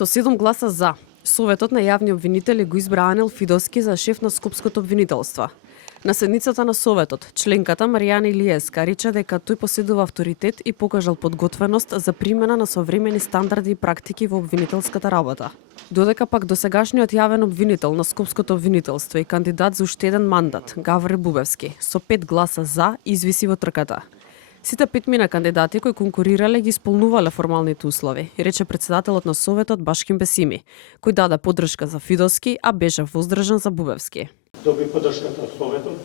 Со 7 гласа за, Советот на јавни обвинители го избра Анел Фидоски за шеф на Скопското обвинителство. На седницата на Советот, членката Маријана Илиевска рече дека тој поседува авторитет и покажал подготвеност за примена на современи стандарди и практики во обвинителската работа. Додека пак досегашниот јавен обвинител на Скопското обвинителство и кандидат за уште еден мандат, Гаврил Бубевски, со 5 гласа за, извиси во трката. Сите петмина кандидати кои конкурирале ги исполнувале формалните услови, рече председателот на Советот Башким Бесими, кој даде поддршка за Фидоски, а беше воздржан за Бубевски. Доби поддршката од Советот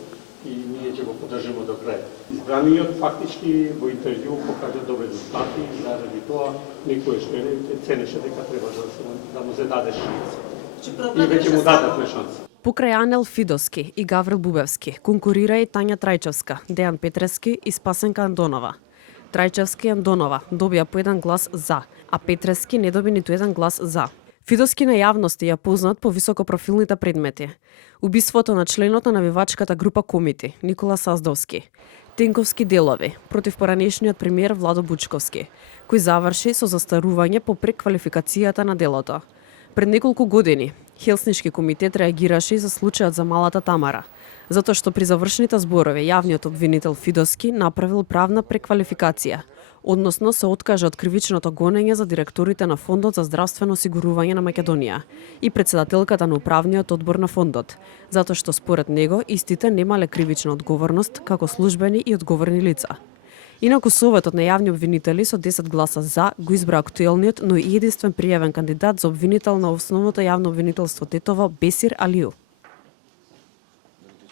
и ние ќе го поддржиме до крај. Избраниот фактички во интервју покажа добри резултати и заради тоа никој што не ценеше дека треба да му се даде шанса. И веќе му дадовме шанса. Покрај Анел Фидоски и Гаврил Бубевски конкурира и Тања Трајчевска, Дејан Петрески и Спасенка Андонова. Трајчевски и Андонова добија по 1 глас за, а Петрески не доби ниту 1 глас за. Фидоски на јавности ја познат по високопрофилните предмети. Убиството на членот на навивачката група Комити, Никола Саздовски. Тенковски делови против поранешниот премиер Владо Бучковски, кој заврши со застарување по преквалификацијата на делото. Пред неколку години Хелснишки комитет реагираше и за случајот за малата Тамара, затоа што при завршените зборови јавниот обвинител Фидоски направил правна преквалификација, односно се откажа од кривичното гонење за директорите на Фондот за здравствено осигурување на Македонија и председателката на управниот одбор на фондот, затоа што според него истите немале кривична одговорност како службени и одговорни лица. Инаку Советот на јавни обвинители со 10 гласа за го избра актуелниот, но и единствен пријавен кандидат за обвинител на основното јавно обвинителство Тетово Бесир Алију.